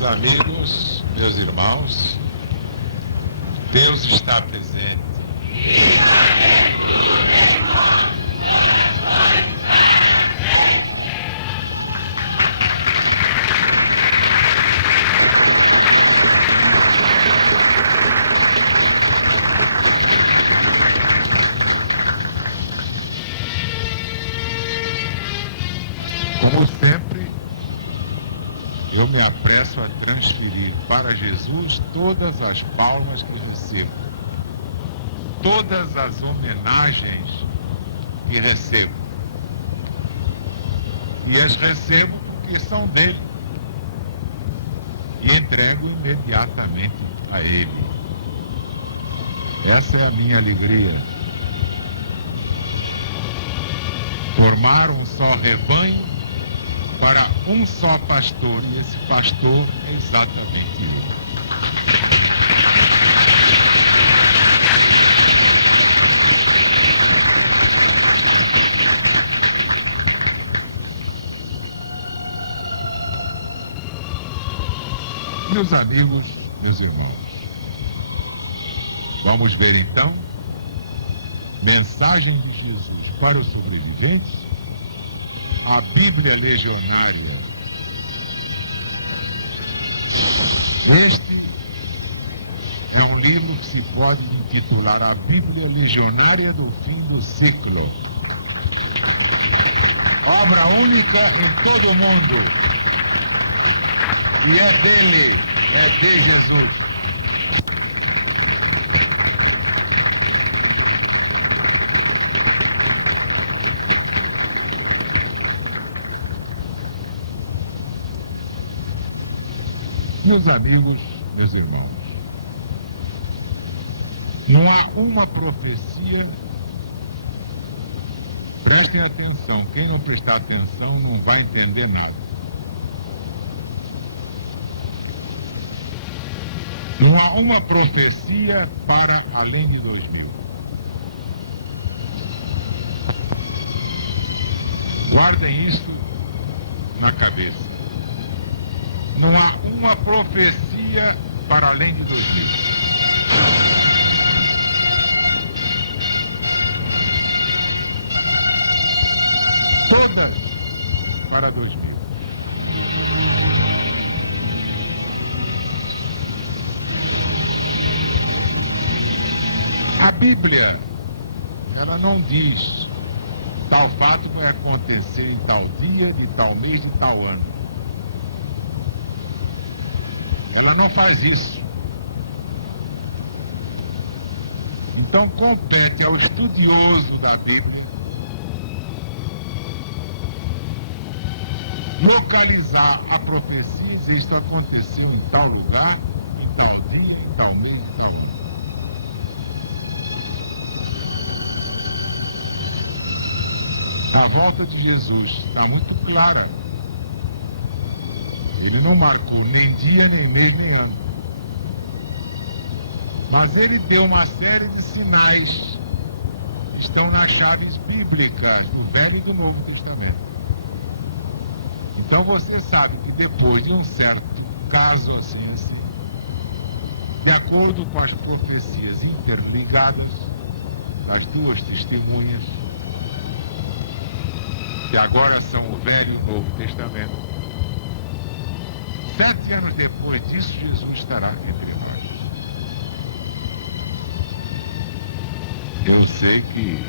Meus amigos, meus irmãos, Deus está presente. Como sempre, eu me apresso a transferir para Jesus todas as palmas que recebo, todas as homenagens que recebo. E as recebo porque são dele. E entrego imediatamente a ele. Essa é a minha alegria. Formar um só rebanho para um só pastor, e esse pastor é exatamente eu. Meus amigos, meus irmãos, vamos ver então mensagem de Jesus para os sobreviventes, a Bíblia Legionária. Este é um livro que se pode intitular a Bíblia Legionária do Fim do Ciclo. Obra única em todo o mundo. E é dele, é de Jesus. Meus amigos, meus irmãos, não há uma profecia, prestem atenção, quem não prestar atenção não vai entender nada. Não há uma profecia para além de 2000. Guardem isso na cabeça. Não há uma profecia para além de 2000. Todas para 2000. A Bíblia, ela não diz tal fato vai acontecer em tal dia, de tal mês, de tal ano. Ela não faz isso. Então compete ao estudioso da Bíblia localizar a profecia e dizer isso aconteceu em tal lugar, em tal dia, em tal mês, em tal ano. A volta de Jesus está muito clara. Ele não marcou nem dia, nem mês, nem ano. Mas ele deu uma série de sinais que estão nas chaves bíblicas do Velho e do Novo Testamento. Então você sabe que depois de um certo caso assim, de acordo com as profecias interligadas, as duas testemunhas, que agora são o Velho e o Novo Testamento, 7 anos depois disso, Jesus estará entre nós. Eu sei que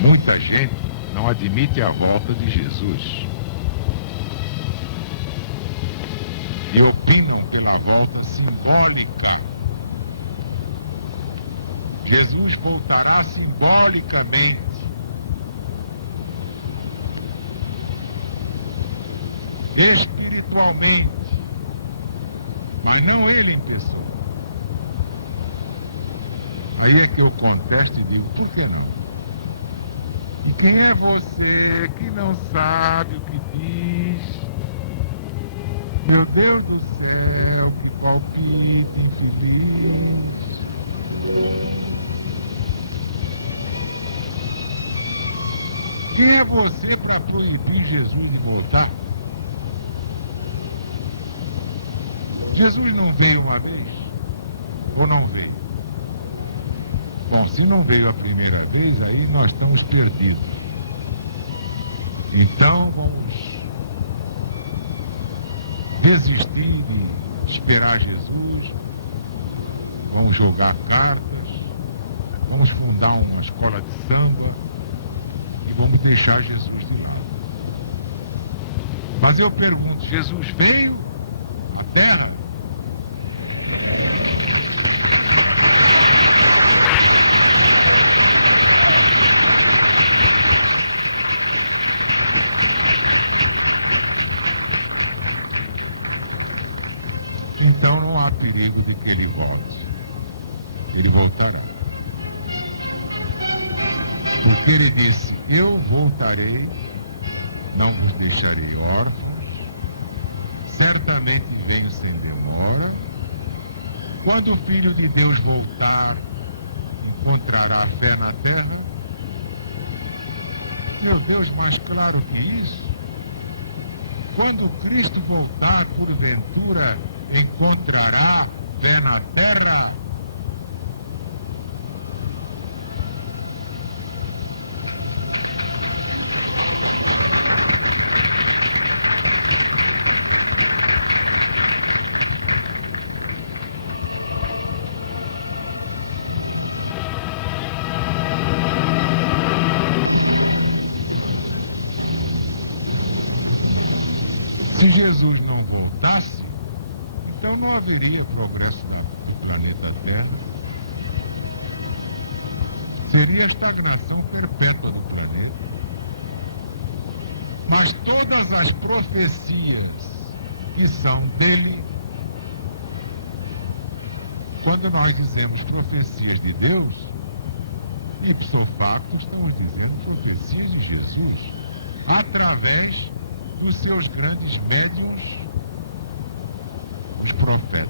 muita gente não admite a volta de Jesus e opinam pela volta simbólica. Jesus voltará simbolicamente. Espiritualmente, mas não ele em pessoa. Aí é que eu contesto e digo, por que não? E quem é você que não sabe o que diz? Meu Deus do céu, que palpite infeliz. Quem é você para proibir Jesus de voltar? Jesus não veio uma vez? Ou não veio? Bom, se não veio a primeira vez, aí nós estamos perdidos. Então vamos desistir de esperar Jesus, vamos jogar cartas, vamos fundar uma escola de samba e vamos deixar Jesus de lado. Mas eu pergunto, Jesus veio à Terra? Então não há perigo de que ele volte. Ele voltará. Porque ele disse, eu voltarei, não vos deixarei órfãos, certamente venho sem demora. Quando o Filho de Deus voltar, encontrará fé na terra? Meu Deus, mais claro que isso? Quando Cristo voltar, porventura, encontrará fé na terra? Se Jesus não voltasse, então não haveria progresso no planeta Terra. Seria estagnação perpétua no planeta. Mas todas as profecias que são dele, quando nós dizemos profecias de Deus, ipso facto estamos dizendo profecias de Jesus, através dos seus grandes médiuns, os profetas.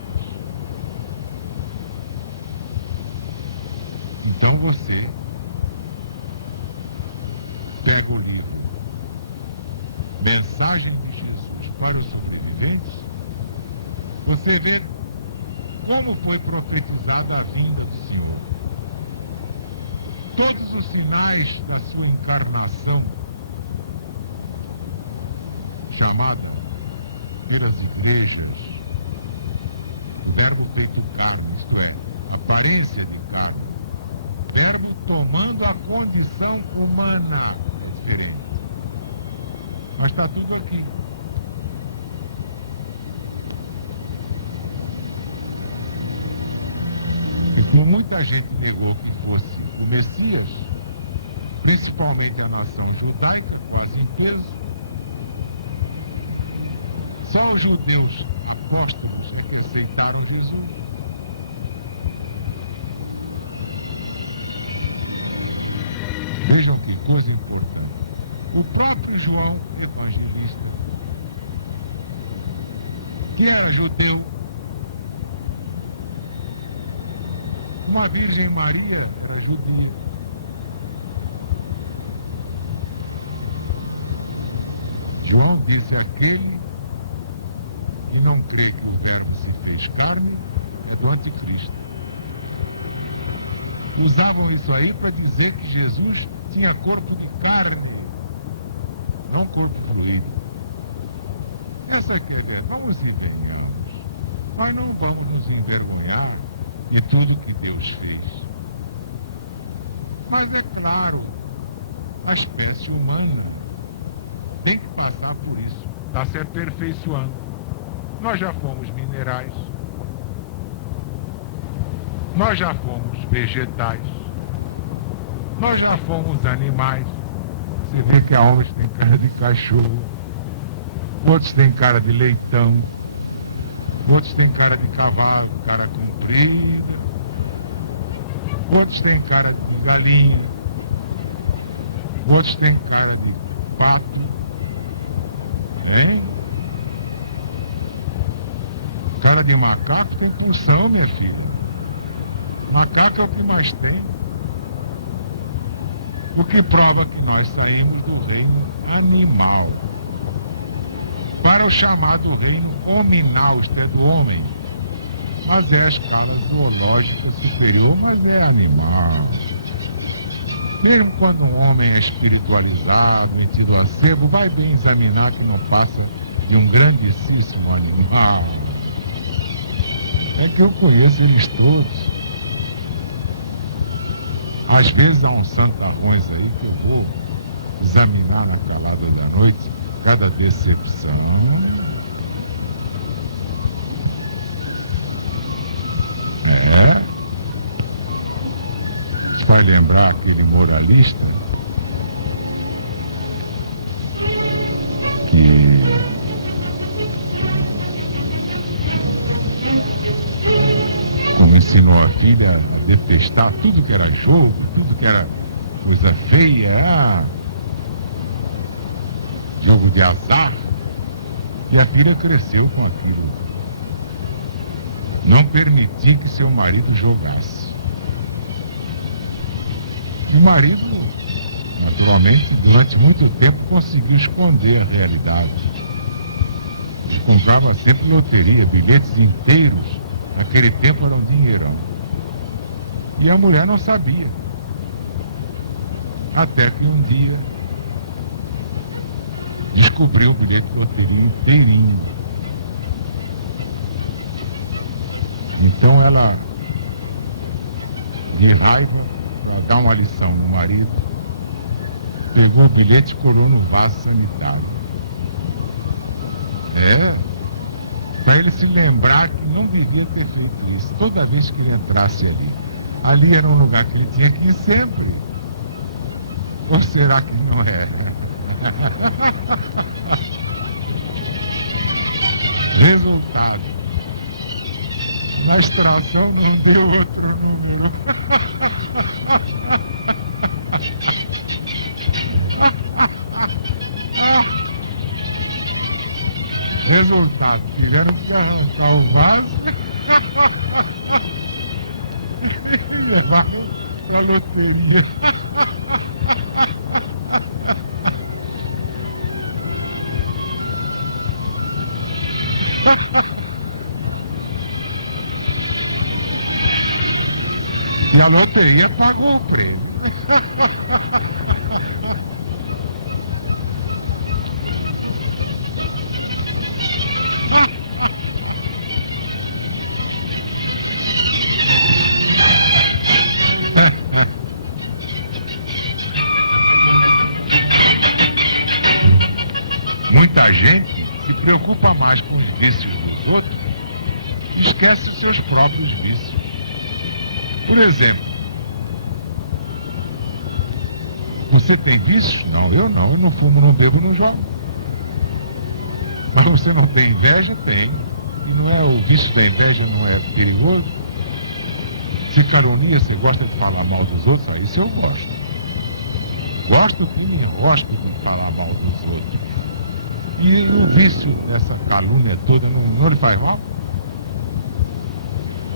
Então você pega o livro Mensagem de Jesus para os Sobreviventes, você vê como foi profetizada a vinda do Senhor. Todos os sinais da sua encarnação, chamada pelas igrejas, o verbo feito carne, isto é, aparência de carne, verbo tomando a condição humana diferente. Mas está tudo aqui. E como muita gente negou que fosse o Messias, principalmente a nação judaica, quase inteira, só os judeus apóstolos que aceitaram Jesus. Vejam que coisa importante. O próprio João, evangelista, que era judeu, uma Virgem Maria era judia. João disse aquele que não crê que o Verbo se fez carne é do anticristo. Usavam isso aí para dizer que Jesus tinha corpo de carne, não corpo fluido. Essa aqui é a verdade. Vamos envergonhar. Nós não vamos nos envergonhar de tudo que Deus fez. Mas é claro, a espécie humana tem que passar por isso, está se aperfeiçoando. Nós já fomos minerais, nós já fomos vegetais, nós já fomos animais. Você vê que há homens que têm cara de cachorro, outros têm cara de leitão, outros têm cara de cavalo, cara comprida, outros têm cara de galinha, outros têm cara de pato, hein? Cara de macaco tem função, minha filha. Macaco é o que nós temos. O que prova que nós saímos do reino animal. para o chamado reino nominal, tendo homem. Mas é a escala zoológica superior, mas é animal. Mesmo quando um homem é espiritualizado, metido a sebo, vai bem examinar que não passa de um grandíssimo animal. É que eu conheço eles todos. Às vezes há uns santarrões aí que eu vou examinar na calada da noite, cada decepção. Vai lembrar aquele moralista que como ensinou a filha a detestar tudo que era jogo, tudo que era coisa feia, jogo de azar, e a filha cresceu com aquilo. Não permitia que seu marido jogasse. O marido, naturalmente, durante muito tempo conseguiu esconder a realidade. Ele comprava sempre loteria, bilhetes inteiros. Naquele tempo era um dinheirão. E a mulher não sabia. Até que um dia descobriu o bilhete de loteria inteirinho. Então ela, de raiva, para dar uma lição no marido, pegou o bilhete e colou no vaso sanitário. Para ele se lembrar que não devia ter feito isso toda vez que ele entrasse ali. Ali era um lugar que ele tinha que ir sempre. Ou será que não é? Resultado: na extração não deu outro número. Resultado: tiveram que arrancar o vaso e levar para a loteria. E a loteria pagou o prêmio. Muita gente se preocupa mais com os vícios dos outros e esquece os seus próprios vícios. Por exemplo, você tem vícios? Não, eu não fumo, não bebo, não jogo. Mas você não tem inveja? Tem. E não é o vício da inveja, não é perigoso? Se caronia, você gosta de falar mal dos outros? Aí isso eu gosto. Gosto de falar mal dos outros. E o vício dessa calúnia toda não lhe faz mal?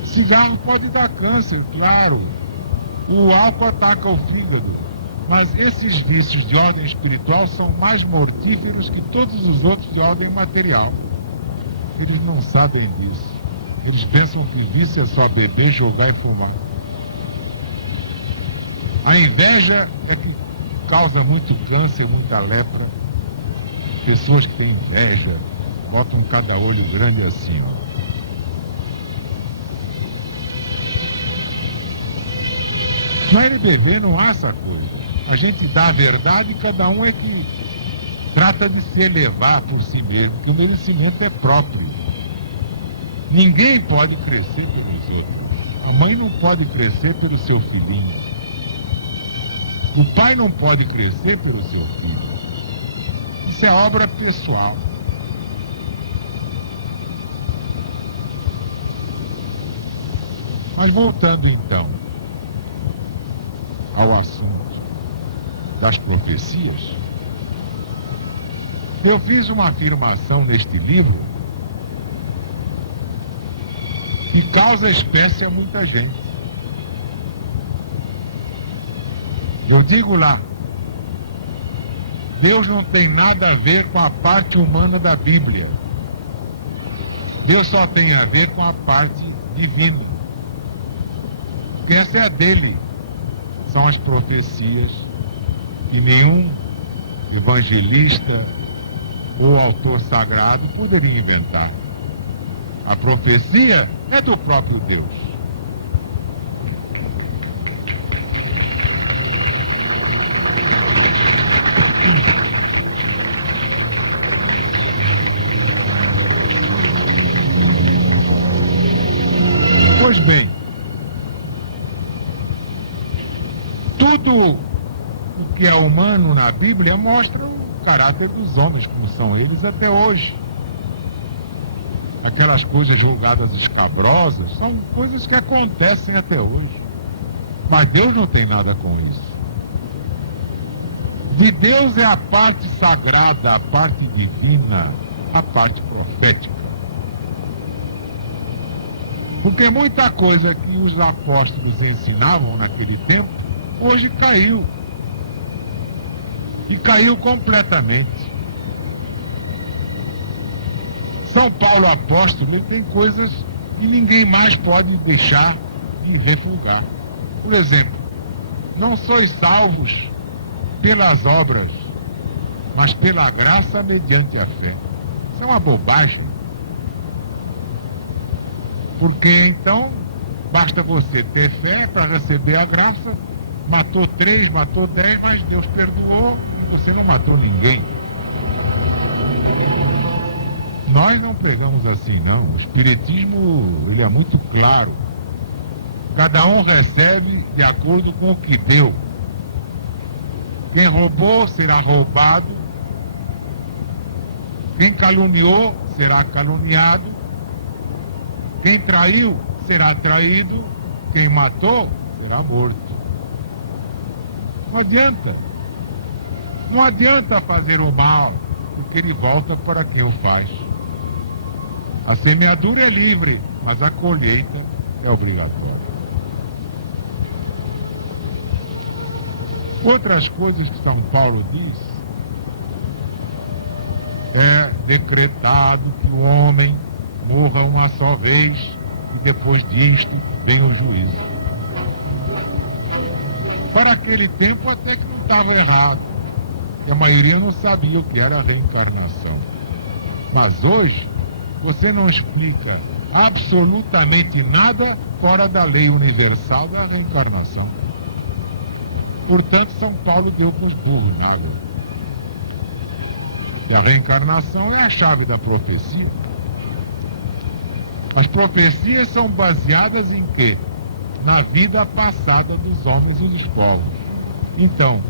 Cigarro pode dar câncer, claro. O álcool ataca o fígado. Mas esses vícios de ordem espiritual são mais mortíferos que todos os outros de ordem material. Eles não sabem disso. Eles pensam que vício é só beber, jogar e fumar. A inveja é que causa muito câncer, muita lepra. Pessoas que têm inveja botam cada olho grande assim, ó. Na NBV não há essa coisa. A gente dá a verdade e cada um é que trata de se elevar por si mesmo, que o merecimento é próprio. Ninguém pode crescer pelos outros. A mãe não pode crescer pelo seu filhinho. O pai não pode crescer pelo seu filho. Isso é obra pessoal. Mas voltando então ao assunto das profecias, eu fiz uma afirmação neste livro que causa espécie a muita gente. Eu digo lá Deus não tem nada a ver com a parte humana da Bíblia. Deus só tem a ver com a parte divina. Porque essa é a dele. São as profecias que nenhum evangelista ou autor sagrado poderia inventar. A profecia é do próprio Deus. Pois bem, tudo o que é humano na Bíblia mostra o caráter dos homens, como são eles até hoje. Aquelas coisas julgadas escabrosas são coisas que acontecem até hoje. Mas Deus não tem nada com isso. De Deus é a parte sagrada, a parte divina, a parte profética. Porque muita coisa que os apóstolos ensinavam naquele tempo, hoje caiu. E caiu completamente. São Paulo apóstolo, ele tem coisas que ninguém mais pode deixar de refugar. Por exemplo, não sois salvos pelas obras, mas pela graça mediante a fé. Isso é uma bobagem. Porque então, basta você ter fé para receber a graça. Matou 3, matou 10, mas Deus perdoou e você não matou ninguém. Nós não pegamos assim, não. O Espiritismo, ele é muito claro. Cada um recebe de acordo com o que deu. Quem roubou será roubado. Quem caluniou será caluniado. Quem traiu será traído. Quem matou será morto. Não adianta. Não adianta fazer o mal, porque ele volta para quem o faz. A semeadura é livre, mas a colheita é obrigatória. Outras coisas que São Paulo diz é decretado que o homem morra uma só vez e depois disto vem o juízo. Para aquele tempo até que não estava errado, e a maioria não sabia o que era a reencarnação. Mas hoje você não explica absolutamente nada fora da lei universal da reencarnação. Portanto, São Paulo deu para os burros na água. E a reencarnação é a chave da profecia. As profecias são baseadas em quê? Na vida passada dos homens e dos povos. Então,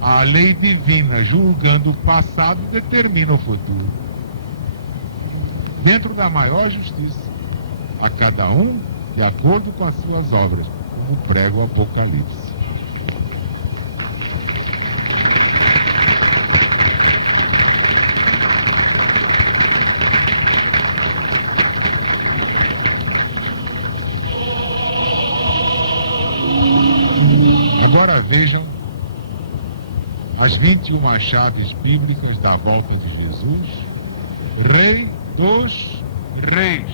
a lei divina, julgando o passado, determina o futuro. Dentro da maior justiça, a cada um de acordo com as suas obras, como prega o Apocalipse. Agora vejam as 21 chaves bíblicas da volta de Jesus, Rei dos Reis,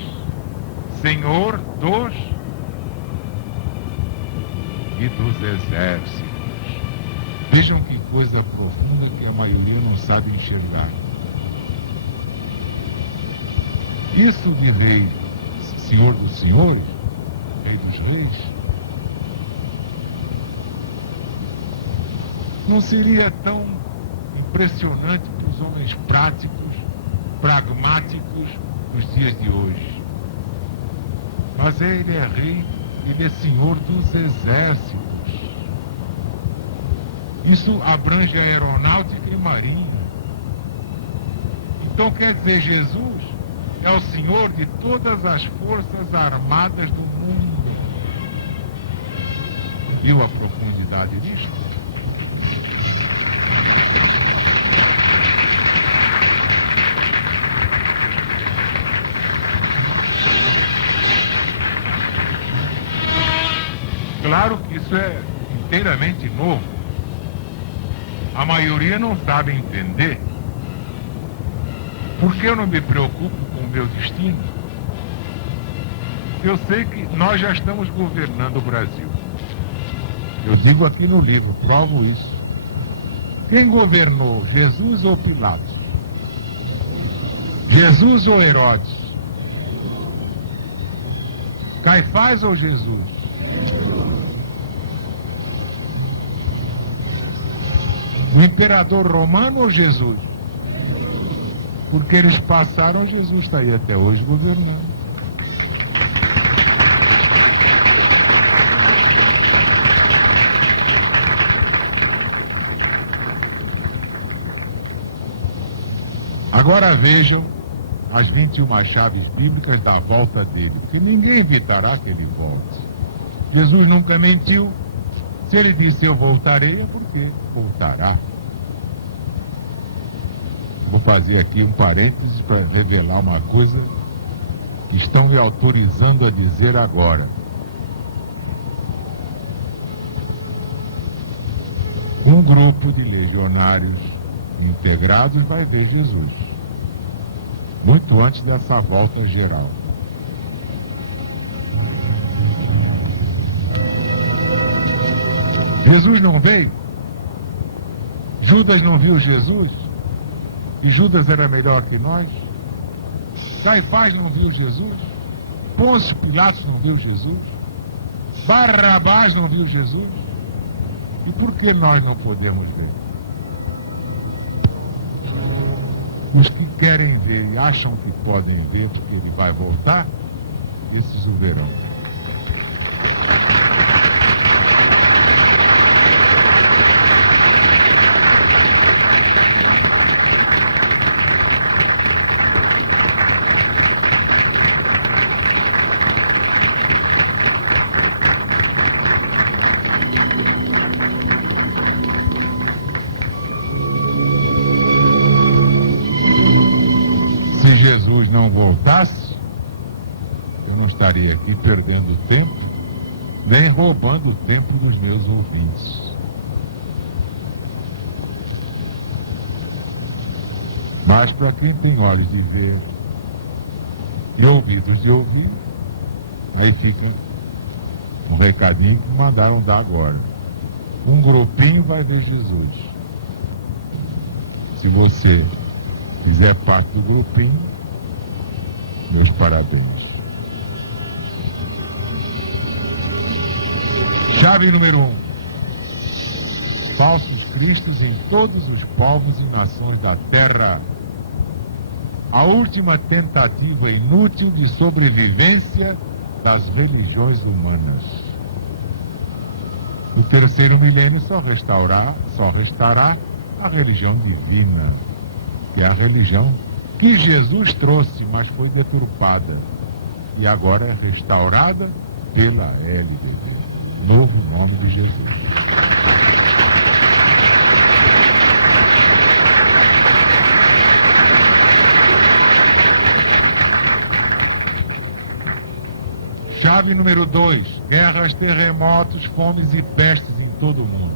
Senhor dos e dos exércitos. Vejam que coisa profunda que a maioria não sabe enxergar. Isso de Rei, Senhor dos Senhores, Rei dos Reis, não seria tão impressionante para os homens práticos, pragmáticos dos dias de hoje. Mas ele é rei, ele é senhor dos exércitos. Isso abrange a aeronáutica e marinha. Então quer dizer, Jesus é o senhor de todas as forças armadas do mundo. Viu a profundidade disso? Claro que isso é inteiramente novo. A maioria não sabe entender. Por que eu não me preocupo com o meu destino? Eu sei que nós já estamos governando o Brasil. Eu digo aqui no livro, provo isso. Quem governou, Jesus ou Pilatos? Jesus ou Herodes? Caifás ou Jesus? O imperador romano ou Jesus? Porque eles passaram, Jesus está aí até hoje governando. Agora vejam as 21 chaves bíblicas da volta dele, que ninguém evitará que ele volte. Jesus nunca mentiu. Se ele disse eu voltarei, é porque voltará. Vou fazer aqui um parênteses para revelar uma coisa que estão me autorizando a dizer agora. Um grupo de legionários integrados vai ver Jesus, muito antes dessa volta geral. Jesus não veio? Judas não viu Jesus? E Judas era melhor que nós? Caifás não viu Jesus? Pôncio Pilatos não viu Jesus? Barrabás não viu Jesus? E por que nós não podemos ver? Os que querem ver e acham que podem ver porque ele vai voltar, esses o verão. Se Jesus não voltasse, eu não estaria aqui perdendo tempo, nem roubando o tempo dos meus ouvintes. Mas para quem tem olhos de ver e ouvidos de ouvir, aí fica um recadinho que mandaram dar agora. Um grupinho vai ver Jesus. Se você fizer parte do grupinho, meus parabéns. Chave número 1. Falsos cristos em todos os povos e nações da terra. A última tentativa inútil de sobrevivência das religiões humanas. No terceiro milênio só restará a religião divina, que é a religião que Jesus trouxe, mas foi deturpada. E agora é restaurada pela LBD. Novo nome de Jesus. Chave número 2. Guerras, terremotos, fomes e pestes em todo o mundo.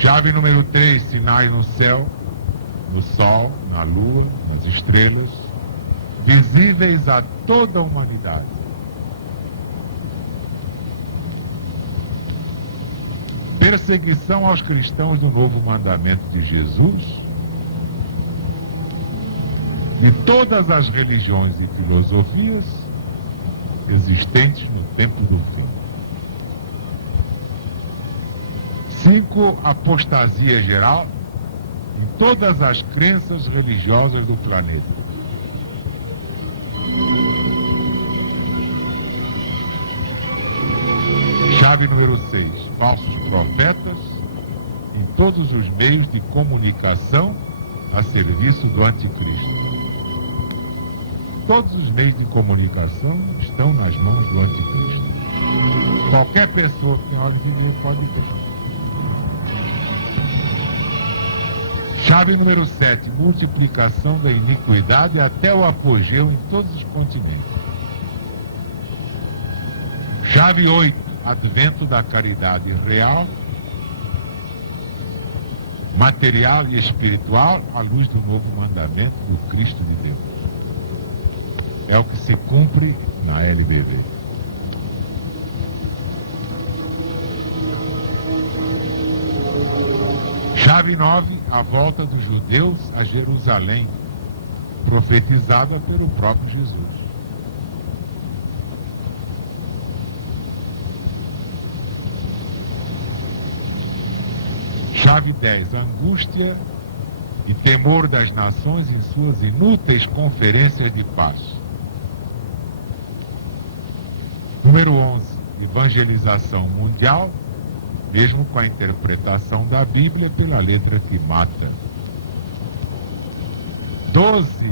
Chave número 3. Sinais no céu, no sol, na lua, nas estrelas, visíveis a toda a humanidade. Perseguição aos cristãos do novo mandamento de Jesus, de todas as religiões e filosofias existentes no tempo do fim. 5. Apostasia geral em todas as crenças religiosas do planeta. Chave número 6. Falsos profetas em todos os meios de comunicação a serviço do anticristo. Todos os meios de comunicação estão nas mãos do anticristo. Qualquer pessoa que tem olhos de ver pode ver. Chave número 7. Multiplicação da iniquidade até o apogeu em todos os continentes. Chave 8. advento da caridade real, material e espiritual, à luz do novo mandamento do Cristo de Deus. É o que se cumpre na LBV. Chave 9, a volta dos judeus a Jerusalém, profetizada pelo próprio Jesus. Chave 10, angústia e temor das nações em suas inúteis conferências de paz. Número 11, evangelização mundial, mesmo com a interpretação da Bíblia pela letra que mata. 12,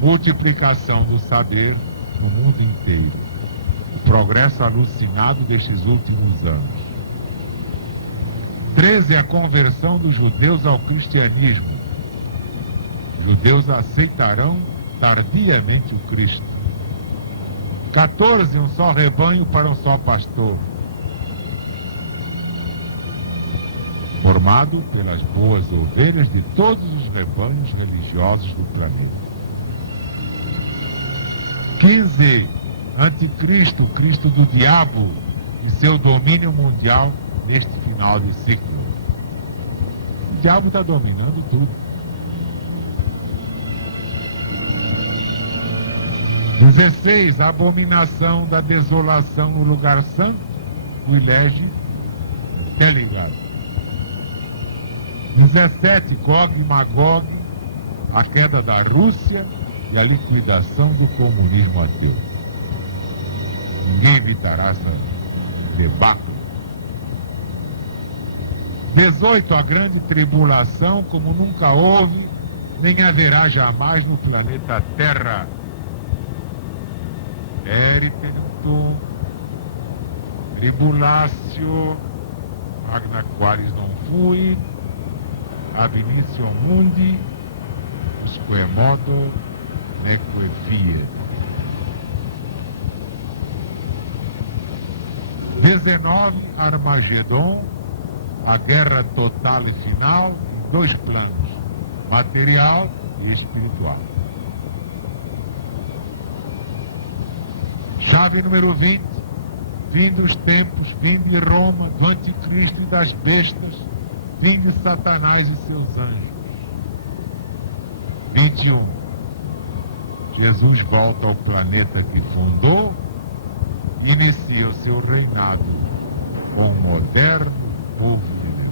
multiplicação do saber no mundo inteiro. O progresso alucinado destes últimos anos. 13, a conversão dos judeus ao cristianismo. Os judeus aceitarão tardiamente o Cristo. 14, um só rebanho para um só pastor. Formado pelas boas ovelhas de todos os rebanhos religiosos do planeta. 15, anticristo, Cristo do diabo e seu domínio mundial neste final de ciclo. O diabo está dominando tudo. 16, a abominação da desolação no lugar santo, o ilege ligado. 17, Gog e Magog, a queda da Rússia e a liquidação do comunismo ateu. Ninguém evitará essa debacle. 18, a grande tribulação como nunca houve, nem haverá jamais no planeta Terra. Eritentum, tribulatio, magna quaris non fui, ab initio mundi, usque modo, neque fiet. 19, Armagedon, a guerra total e final em dois planos, material e espiritual. Chave número 20, fim dos tempos, fim de Roma, do anticristo e das bestas, fim de Satanás e seus anjos. 21, Jesus volta ao planeta que fundou e inicia o seu reinado com o moderno povo de Deus.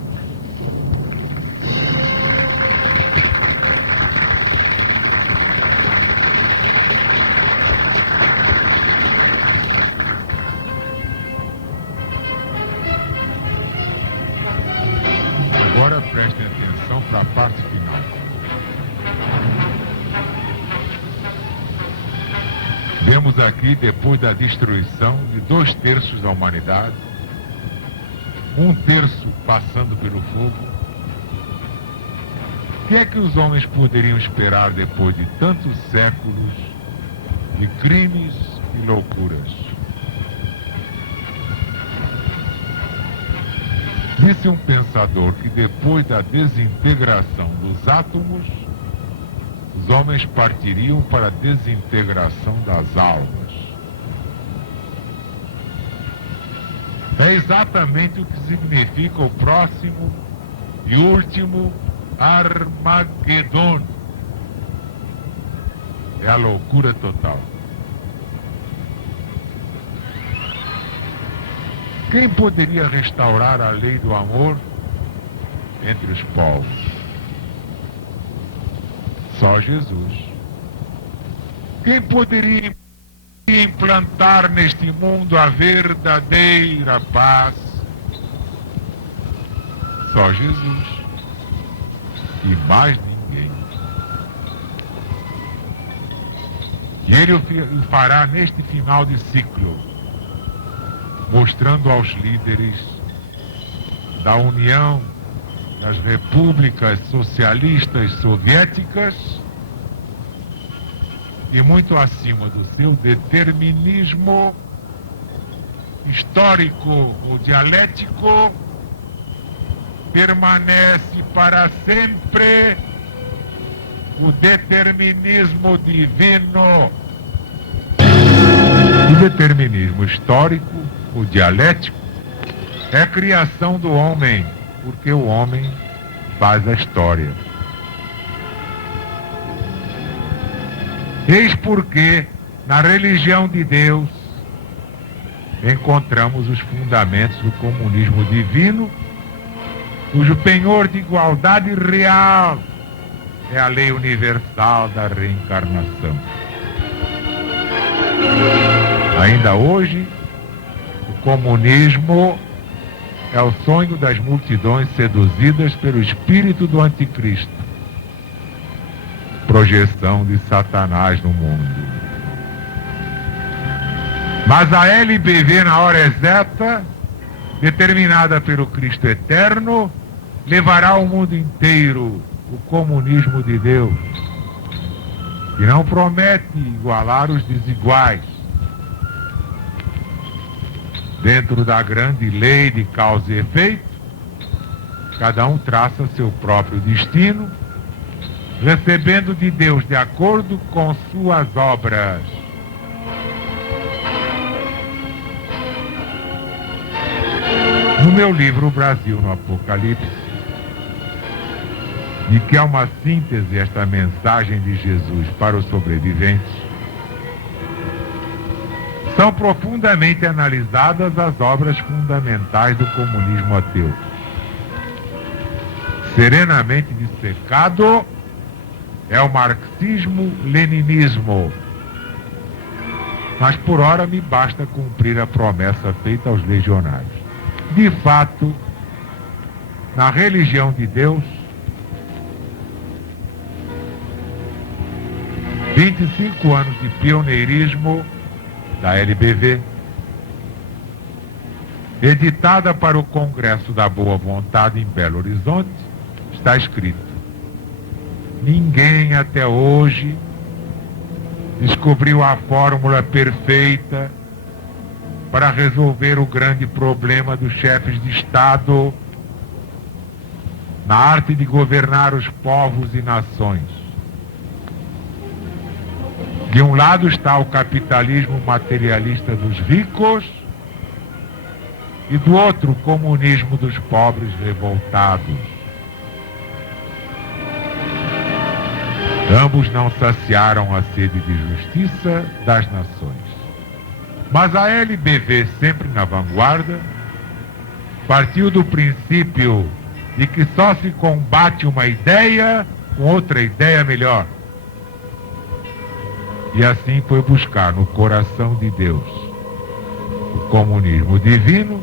Agora prestem atenção para a parte final. Vemos aqui, depois da destruição de 2/3 da humanidade, 1/3 passando pelo fogo, o que é que os homens poderiam esperar depois de tantos séculos de crimes e loucuras? Disse um pensador que depois da desintegração dos átomos, os homens partiriam para a desintegração das almas. É exatamente o que significa o próximo e último Armagedon. É a loucura total. Quem poderia restaurar a lei do amor entre os povos? Só Jesus. Quem poderia implantar neste mundo a verdadeira paz? Só Jesus. E mais ninguém. E ele o fará neste final de ciclo, mostrando aos líderes da União das Repúblicas Socialistas Soviéticas e muito acima do seu determinismo histórico ou dialético, permanece para sempre o determinismo divino. O determinismo histórico, o dialético, é a criação do homem, porque o homem faz a história. Eis porque, na religião de Deus, encontramos os fundamentos do comunismo divino, cujo penhor de igualdade real é a lei universal da reencarnação. Ainda hoje, o comunismo é o sonho das multidões seduzidas pelo espírito do anticristo, projeção de Satanás no mundo. Mas a LBV, na hora exata, determinada pelo Cristo eterno, levará ao mundo inteiro o comunismo de Deus, que não promete igualar os desiguais. Dentro da grande lei de causa e efeito, cada um traça seu próprio destino, recebendo de Deus de acordo com suas obras. No meu livro O Brasil no Apocalipse, de que é uma síntese esta mensagem de Jesus para os sobreviventes, são profundamente analisadas as obras fundamentais do comunismo ateu. Serenamente dissecado é o marxismo-leninismo. Mas por ora me basta cumprir a promessa feita aos legionários. De fato, na religião de Deus, 25 anos de pioneirismo da LBV, editada para o Congresso da Boa Vontade em Belo Horizonte, está escrito: ninguém até hoje descobriu a fórmula perfeita para resolver o grande problema dos chefes de Estado na arte de governar os povos e nações. De um lado está o capitalismo materialista dos ricos e do outro o comunismo dos pobres revoltados. Ambos não saciaram a sede de justiça das nações. Mas a LBV, sempre na vanguarda, partiu do princípio de que só se combate uma ideia com outra ideia melhor. E assim foi buscar no coração de Deus o comunismo divino,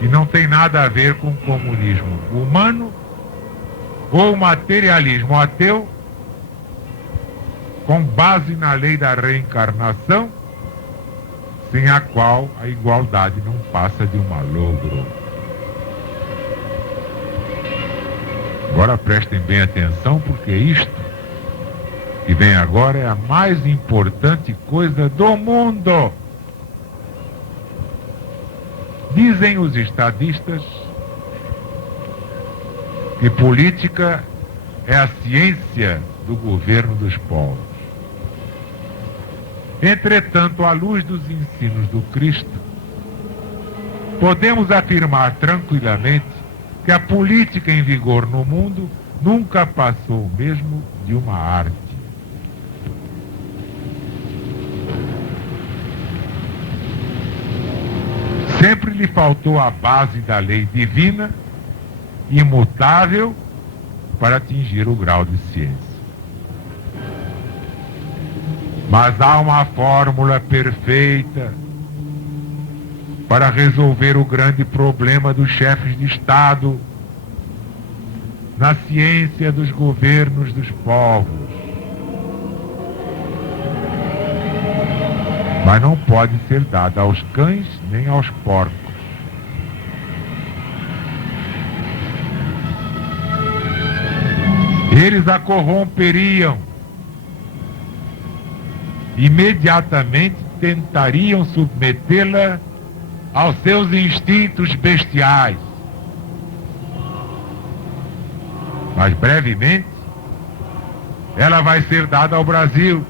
e não tem nada a ver com o comunismo humano ou o materialismo ateu, com base na lei da reencarnação, sem a qual a igualdade não passa de um malogro. Agora prestem bem atenção, porque isto que vem agora é a mais importante coisa do mundo. Dizem os estadistas que política é a ciência do governo dos povos. Entretanto, à luz dos ensinos do Cristo, podemos afirmar tranquilamente que a política em vigor no mundo nunca passou mesmo de uma arte. Sempre lhe faltou a base da lei divina, imutável, para atingir o grau de ciência. Mas há uma fórmula perfeita para resolver o grande problema dos chefes de Estado na ciência dos governos dos povos. Mas não pode ser dada aos cães nem aos porcos. Eles a corromperiam. Imediatamente tentariam submetê-la aos seus instintos bestiais. Mas brevemente, ela vai ser dada ao Brasil.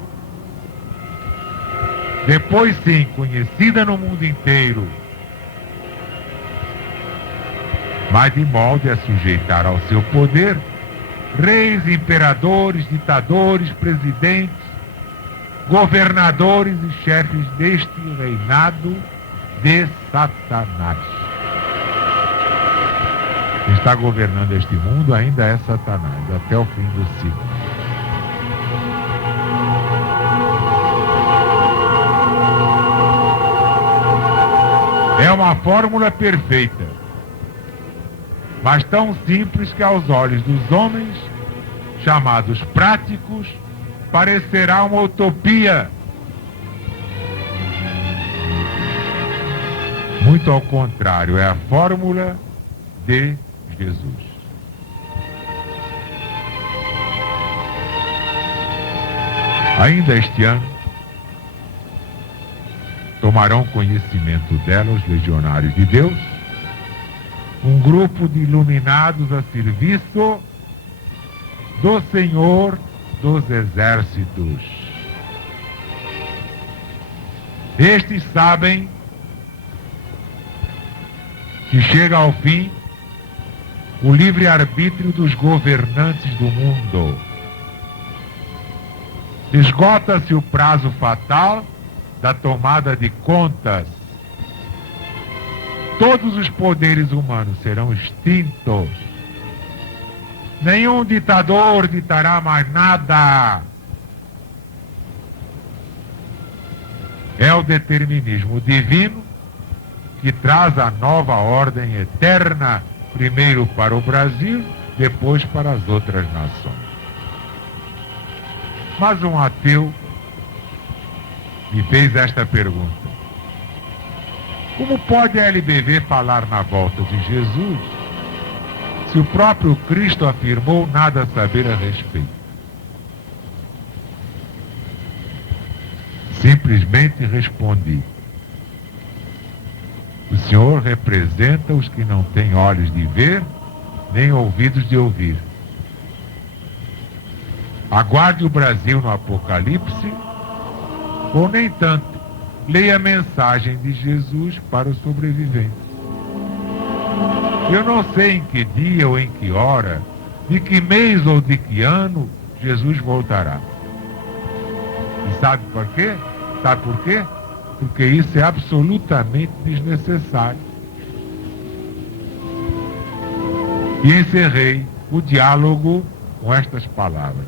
Depois sim, conhecida no mundo inteiro, mas de molde a sujeitar ao seu poder reis, imperadores, ditadores, presidentes, governadores e chefes deste reinado de Satanás. Quem está governando este mundo ainda é Satanás, até o fim do ciclo. É uma fórmula perfeita, mas tão simples que aos olhos dos homens, chamados práticos, parecerá uma utopia. Muito ao contrário, é a fórmula de Jesus. Ainda este ano, tomarão conhecimento dela os legionários de Deus, um grupo de iluminados a serviço do Senhor dos Exércitos. Estes sabem que chega ao fim o livre-arbítrio dos governantes do mundo. Esgota-se o prazo fatal da tomada de contas. Todos os poderes humanos serão extintos. Nenhum ditador ditará mais nada. É o determinismo divino que traz a nova ordem eterna, primeiro para o Brasil, depois para as outras nações. Mas um ateu me fez esta pergunta: como pode a LBV falar na volta de Jesus se o próprio Cristo afirmou nada saber a respeito? Simplesmente respondi: o Senhor representa os que não têm olhos de ver, nem ouvidos de ouvir. Aguarde o Brasil no Apocalipse, ou nem tanto, leia a mensagem de Jesus para os sobreviventes. Eu não sei em que dia ou em que hora, de que mês ou de que ano Jesus voltará. E sabe por quê? Sabe por quê? Porque isso é absolutamente desnecessário. E encerrei o diálogo com estas palavras: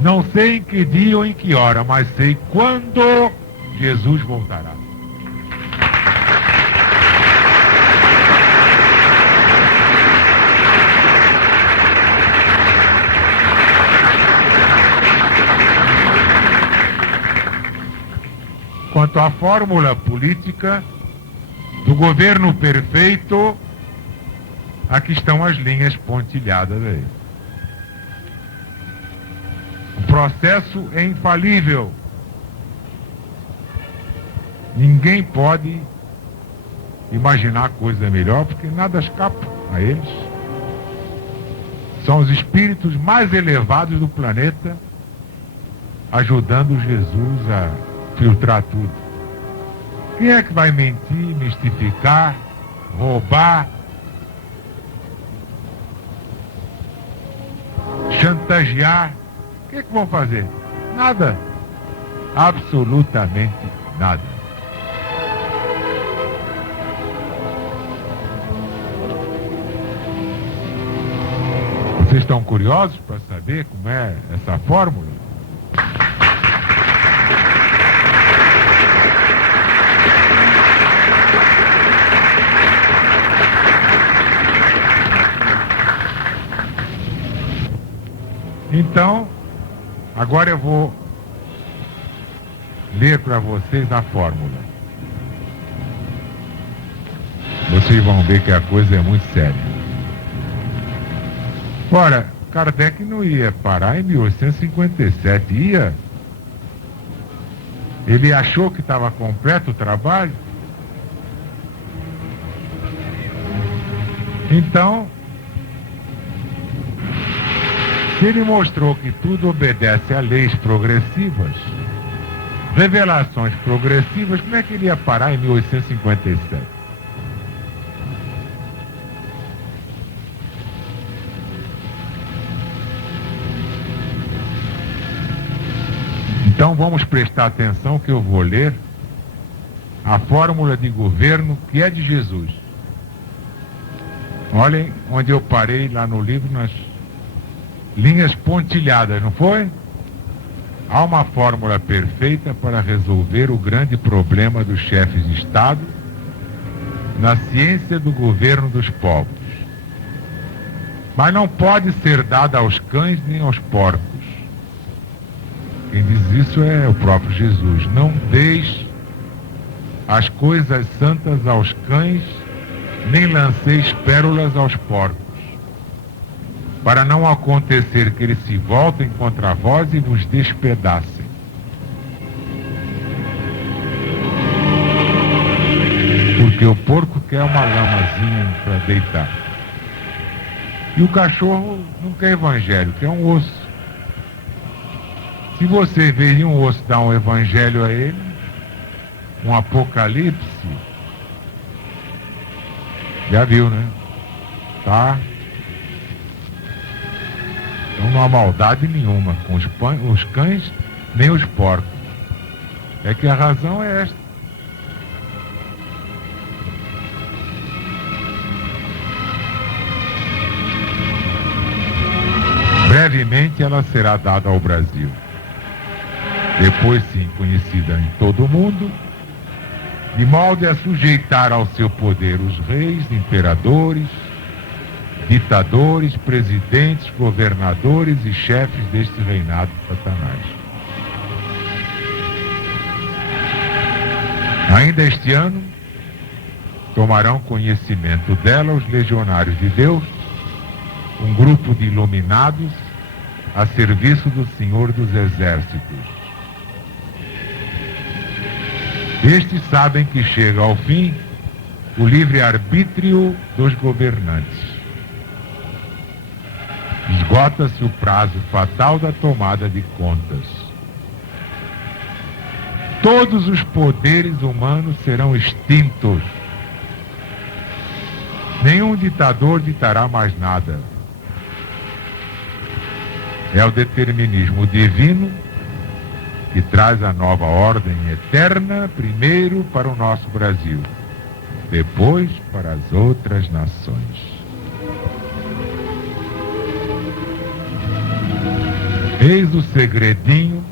não sei em que dia ou em que hora, mas sei quando Jesus voltará. Quanto à fórmula política do governo perfeito, aqui estão as linhas pontilhadas aí. O processo é infalível. Ninguém pode imaginar coisa melhor, porque nada escapa a eles. São os espíritos mais elevados do planeta ajudando Jesus a filtrar tudo. Quem é que vai mentir, mistificar, roubar, chantagear? O que é que vão fazer? Nada. Absolutamente nada. Vocês estão curiosos para saber como é essa fórmula? Então, agora eu vou ler para vocês a fórmula. Vocês vão ver que a coisa é muito séria. Ora, Kardec não ia parar em 1857, ia. Ele achou que estava completo o trabalho? Então, se ele mostrou que tudo obedece a leis progressivas, revelações progressivas, como é que ele ia parar em 1857? Então vamos prestar atenção que eu vou ler a fórmula de governo que é de Jesus. Olhem onde eu parei lá no livro, nas linhas pontilhadas, não foi? Há uma fórmula perfeita para resolver o grande problema dos chefes de Estado na ciência do governo dos povos. Mas não pode ser dada aos cães nem aos porcos. Quem diz isso é o próprio Jesus. Não deis as coisas santas aos cães, nem lanceis pérolas aos porcos, para não acontecer que eles se voltem contra vós e vos despedacem. Porque o porco quer uma lamazinha para deitar. E o cachorro não quer evangelho, quer um osso. Se você ver um osso dar um evangelho a ele, um apocalipse, já viu, né? Tá? Então não há maldade nenhuma com os cães nem os porcos. É que a razão é esta. Brevemente ela será dada ao Brasil. Depois sim conhecida em todo o mundo, de modo a sujeitar ao seu poder os reis, imperadores, ditadores, presidentes, governadores e chefes deste reinado de Satanás. Ainda este ano, tomarão conhecimento dela os legionários de Deus, um grupo de iluminados a serviço do Senhor dos Exércitos. Estes sabem que chega ao fim o livre-arbítrio dos governantes. Esgota-se o prazo fatal da tomada de contas. Todos os poderes humanos serão extintos. Nenhum ditador ditará mais nada. É o determinismo divino que traz a nova ordem eterna, primeiro para o nosso Brasil, depois para as outras nações. Eis o segredinho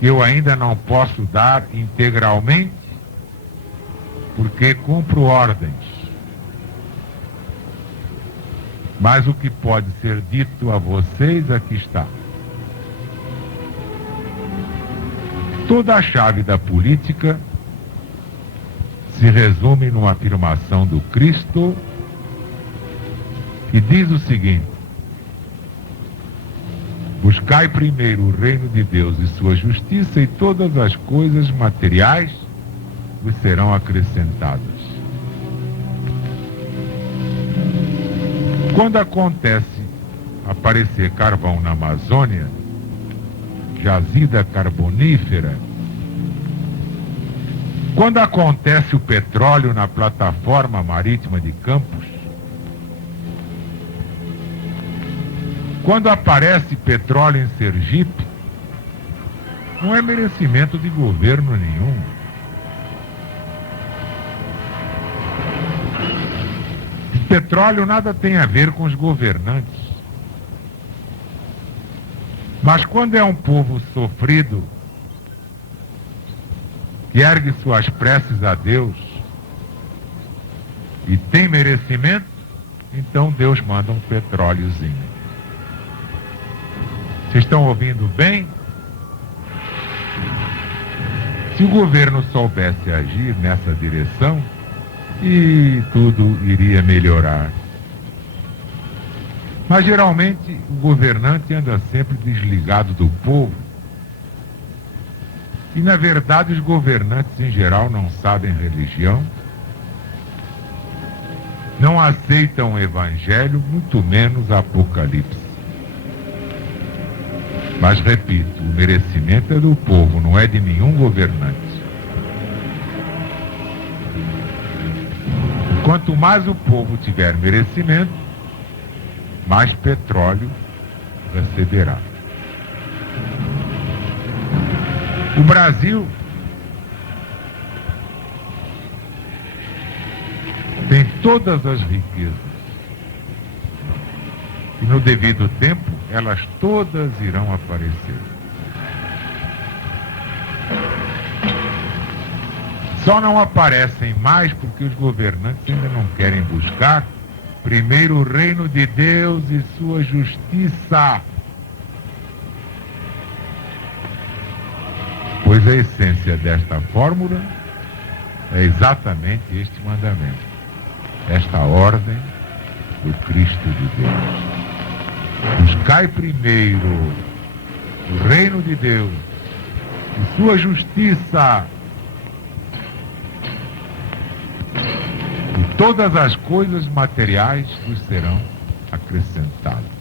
que eu ainda não posso dar integralmente, porque cumpro ordens. Mas o que pode ser dito a vocês aqui está. Toda a chave da política se resume numa afirmação do Cristo que diz o seguinte: buscai primeiro o reino de Deus e sua justiça, e todas as coisas materiais vos serão acrescentadas. Quando acontece aparecer carvão na Amazônia, jazida carbonífera, quando acontece o petróleo na plataforma marítima de Campos, quando aparece petróleo em Sergipe, não é merecimento de governo nenhum. O petróleo nada tem a ver com os governantes. Mas quando é um povo sofrido, que ergue suas preces a Deus e tem merecimento, então Deus manda um petróleozinho. Vocês estão ouvindo bem? Se o governo soubesse agir nessa direção, e tudo iria melhorar. Mas geralmente o governante anda sempre desligado do povo. E, na verdade, os governantes, em geral, não sabem religião, não aceitam o evangelho, muito menos Apocalipse. Mas, repito, o merecimento é do povo, não é de nenhum governante. Quanto mais o povo tiver merecimento, mais petróleo receberá. O Brasil tem todas as riquezas. E no devido tempo, elas todas irão aparecer. Só não aparecem mais porque os governantes ainda não querem buscar primeiro o reino de Deus e sua justiça. Pois a essência desta fórmula é exatamente este mandamento, esta ordem do Cristo de Deus. Buscai primeiro o reino de Deus e sua justiça, e todas as coisas materiais vos serão acrescentadas.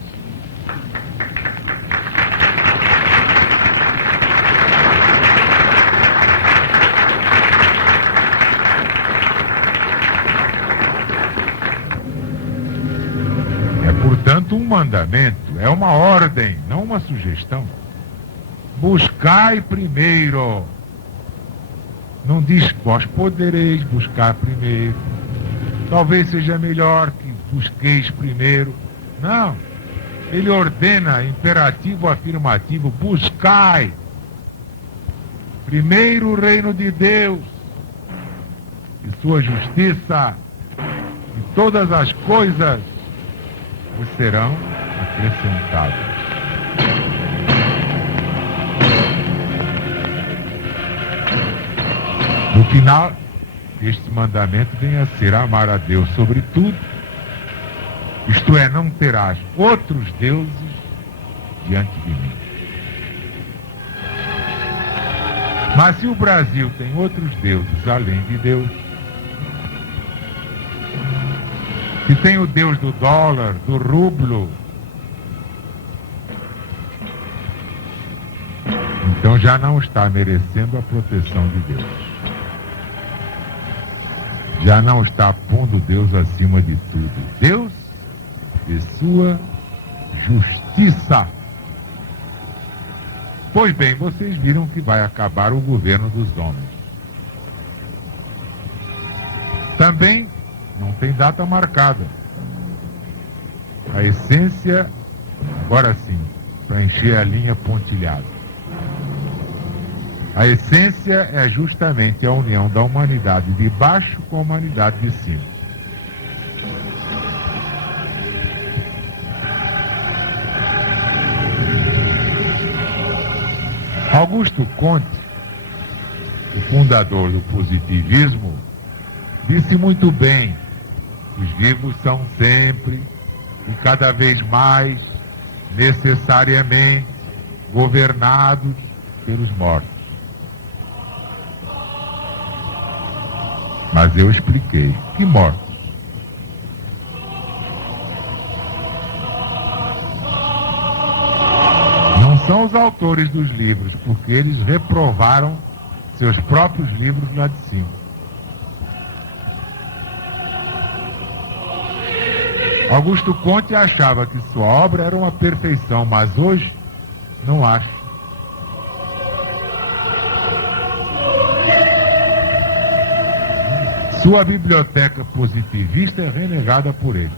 Portanto, um mandamento é uma ordem, não uma sugestão. Buscai primeiro. Não diz vós podereis buscar primeiro. Talvez seja melhor que busqueis primeiro. Não. Ele ordena, imperativo afirmativo, buscai primeiro o reino de Deus e sua justiça, e todas as coisas vos serão acrescentadas. No final, este mandamento vem a ser amar a Deus sobre tudo, isto é, não terás outros deuses diante de mim. Mas se o Brasil tem outros deuses além de Deus, se tem o Deus do dólar, do rublo, então já não está merecendo a proteção de Deus. Já não está pondo Deus acima de tudo. Deus e sua justiça. Pois bem, vocês viram que vai acabar o governo dos homens. Também não tem data marcada. A essência, agora sim, para encher a linha pontilhada. A essência é justamente a união da humanidade de baixo com a humanidade de cima. Augusto Comte, o fundador do positivismo, disse muito bem: os vivos são sempre e cada vez mais necessariamente governados pelos mortos. Mas eu expliquei: que mortos? Não são os autores dos livros, porque eles reprovaram seus próprios livros lá de cima. Augusto Comte achava que sua obra era uma perfeição, mas hoje não acha. Sua biblioteca positivista é renegada por ele.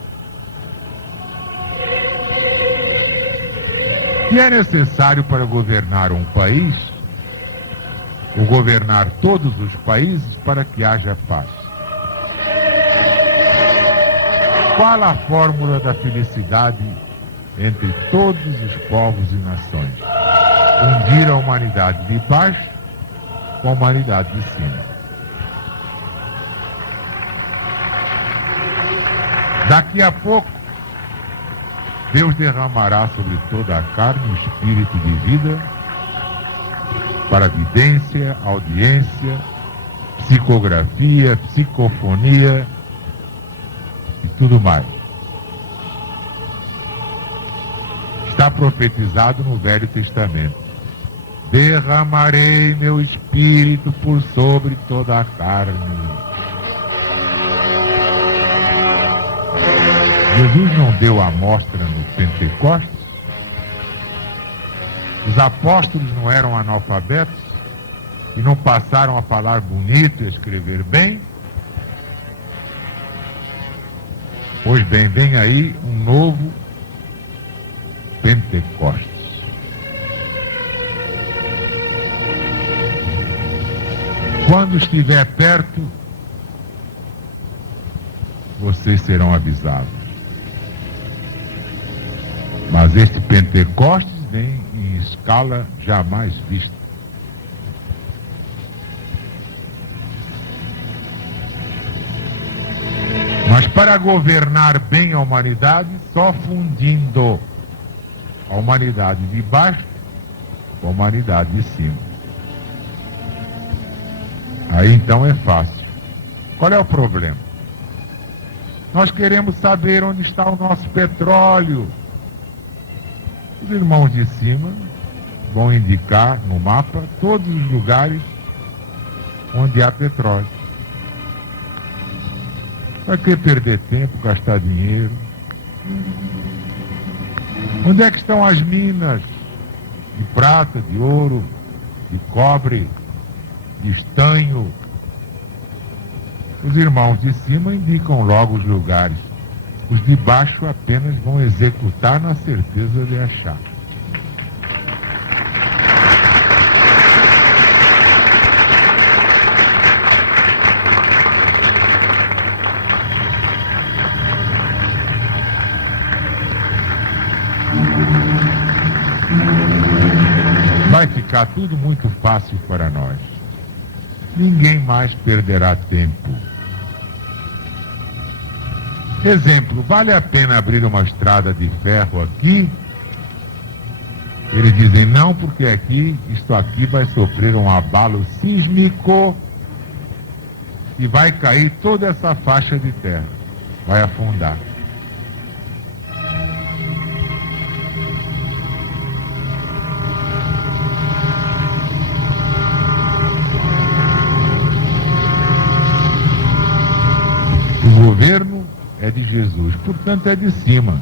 Que é necessário para governar um país, ou governar todos os países, para que haja paz? Qual a fórmula da felicidade entre todos os povos e nações? Unir a humanidade de baixo com a humanidade de cima. Daqui a pouco, Deus derramará sobre toda a carne o espírito de vida para vidência, audiência, psicografia, psicofonia e tudo mais. Está profetizado no Velho Testamento. Derramarei meu espírito por sobre toda a carne. Jesus não deu amostra no Pentecostes? Os apóstolos não eram analfabetos e não passaram a falar bonito e a escrever bem? Pois bem, vem aí um novo Pentecostes. Quando estiver perto, vocês serão avisados. Mas este Pentecostes vem em escala jamais vista. Mas para governar bem a humanidade, só fundindo a humanidade de baixo com a humanidade de cima. Aí então é fácil. Qual é o problema? Nós queremos saber onde está o nosso petróleo. Os irmãos de cima vão indicar no mapa todos os lugares onde há petróleo. Para que perder tempo, gastar dinheiro? Onde é que estão as minas de prata, de ouro, de cobre, de estanho? Os irmãos de cima indicam logo os lugares. Os de baixo apenas vão executar na certeza de achar. Vai ficar tudo muito fácil para nós. Ninguém mais perderá tempo. Exemplo, vale a pena abrir uma estrada de ferro aqui? Eles dizem não, porque isto aqui vai sofrer um abalo sísmico e vai cair toda essa faixa de terra, vai afundar. O governo é de Jesus, portanto é de cima,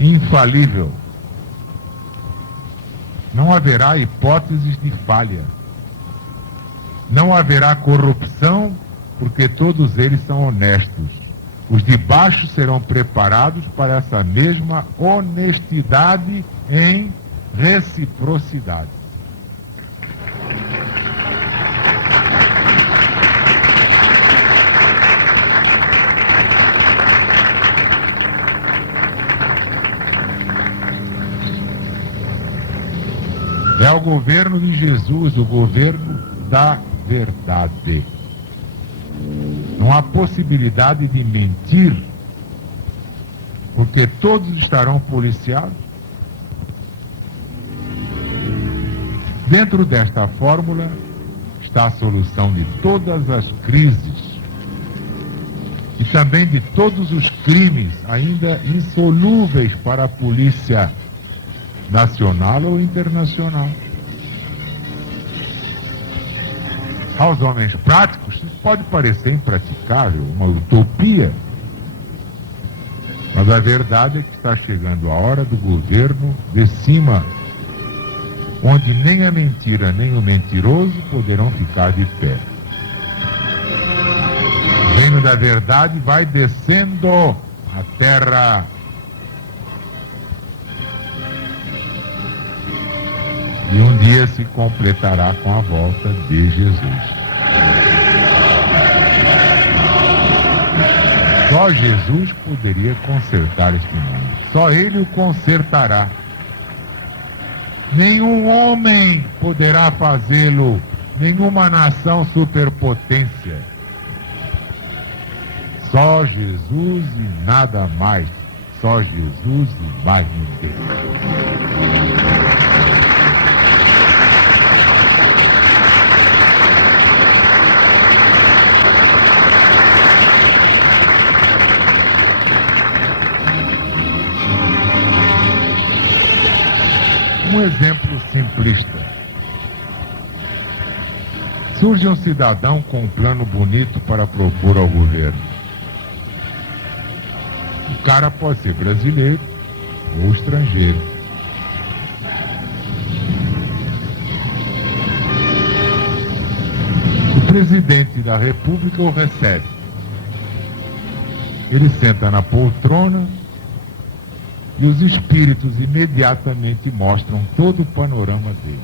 infalível. Não haverá hipóteses de falha. Não haverá corrupção, porque todos eles são honestos. Os de baixo serão preparados para essa mesma honestidade em reciprocidade. É o governo de Jesus, o governo da verdade. Não há possibilidade de mentir, porque todos estarão policiados. Dentro desta fórmula está a solução de todas as crises e também de todos os crimes ainda insolúveis para a polícia nacional ou internacional. Aos homens práticos, isso pode parecer impraticável, uma utopia. Mas a verdade é que está chegando a hora do governo de cima, onde nem a mentira nem o mentiroso poderão ficar de pé. O reino da verdade vai descendo a terra. E um dia se completará com a volta de Jesus. Só Jesus poderia consertar este mundo. Só Ele o consertará. Nenhum homem poderá fazê-lo. Nenhuma nação superpotência. Só Jesus e nada mais. Só Jesus e mais ninguém. Um exemplo simplista. Surge um cidadão com um plano bonito para propor ao governo. O cara pode ser brasileiro ou estrangeiro. O presidente da República o recebe. Ele senta na poltrona e os espíritos imediatamente mostram todo o panorama dele.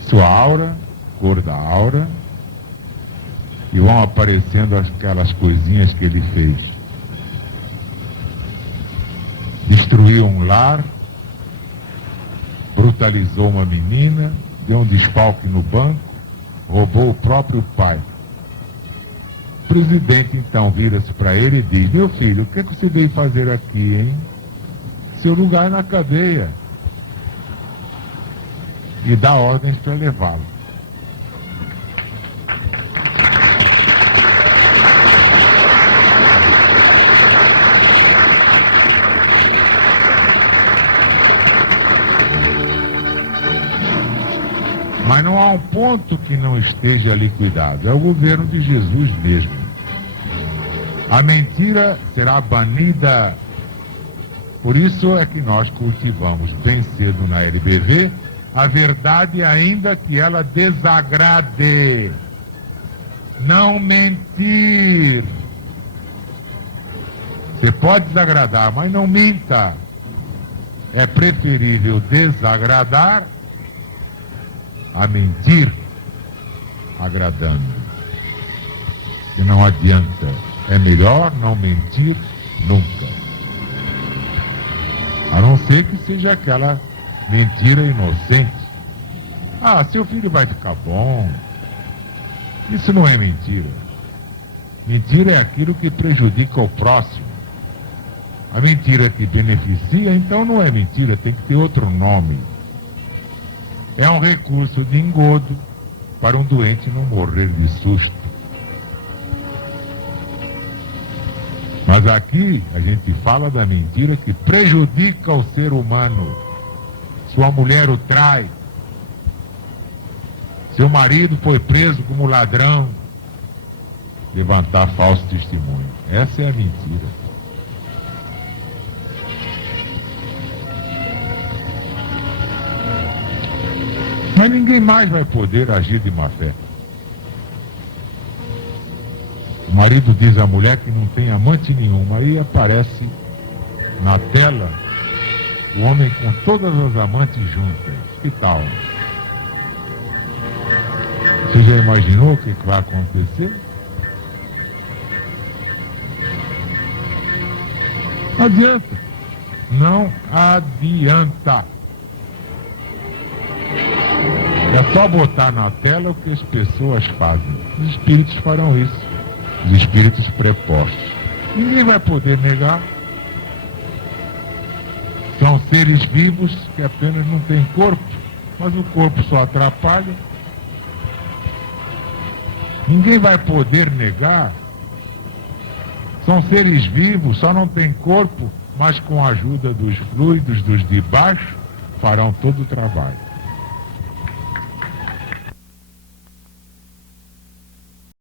Sua aura, cor da aura, e vão aparecendo aquelas coisinhas que ele fez. Destruiu um lar, brutalizou uma menina, deu um desfalque no banco, roubou o próprio pai. O presidente então vira-se para ele e diz: meu filho, o que é que você veio fazer aqui, hein? Seu lugar é na cadeia. E dá ordens para levá-lo. Mas não há um ponto que não esteja liquidado. É o governo de Jesus mesmo. A mentira será banida. Por isso é que nós cultivamos bem cedo na LBV a verdade, ainda que ela desagrade. Não mentir. Você pode desagradar, mas não minta. É preferível desagradar a mentir agradando. E não adianta. É melhor não mentir nunca. A não ser que seja aquela mentira inocente. Ah, seu filho vai ficar bom. Isso não é mentira. Mentira é aquilo que prejudica o próximo. A mentira que beneficia, então não é mentira, tem que ter outro nome. É um recurso de engodo para um doente não morrer de susto. Mas aqui a gente fala da mentira que prejudica o ser humano. Sua mulher o trai. Seu marido foi preso como ladrão. Levantar falso testemunho. Essa é a mentira. Mas ninguém mais vai poder agir de má fé. O marido diz à mulher que não tem amante nenhuma. Aí aparece na tela o homem com todas as amantes juntas. Que tal? Você já imaginou o que vai acontecer? Não adianta. Não adianta. É só botar na tela o que as pessoas fazem. Os espíritos farão isso. Os espíritos prepostos. Ninguém vai poder negar. São seres vivos que apenas não têm corpo, mas o corpo só atrapalha. Ninguém vai poder negar. São seres vivos, só não têm corpo, mas com a ajuda dos fluidos, dos de baixo, farão todo o trabalho.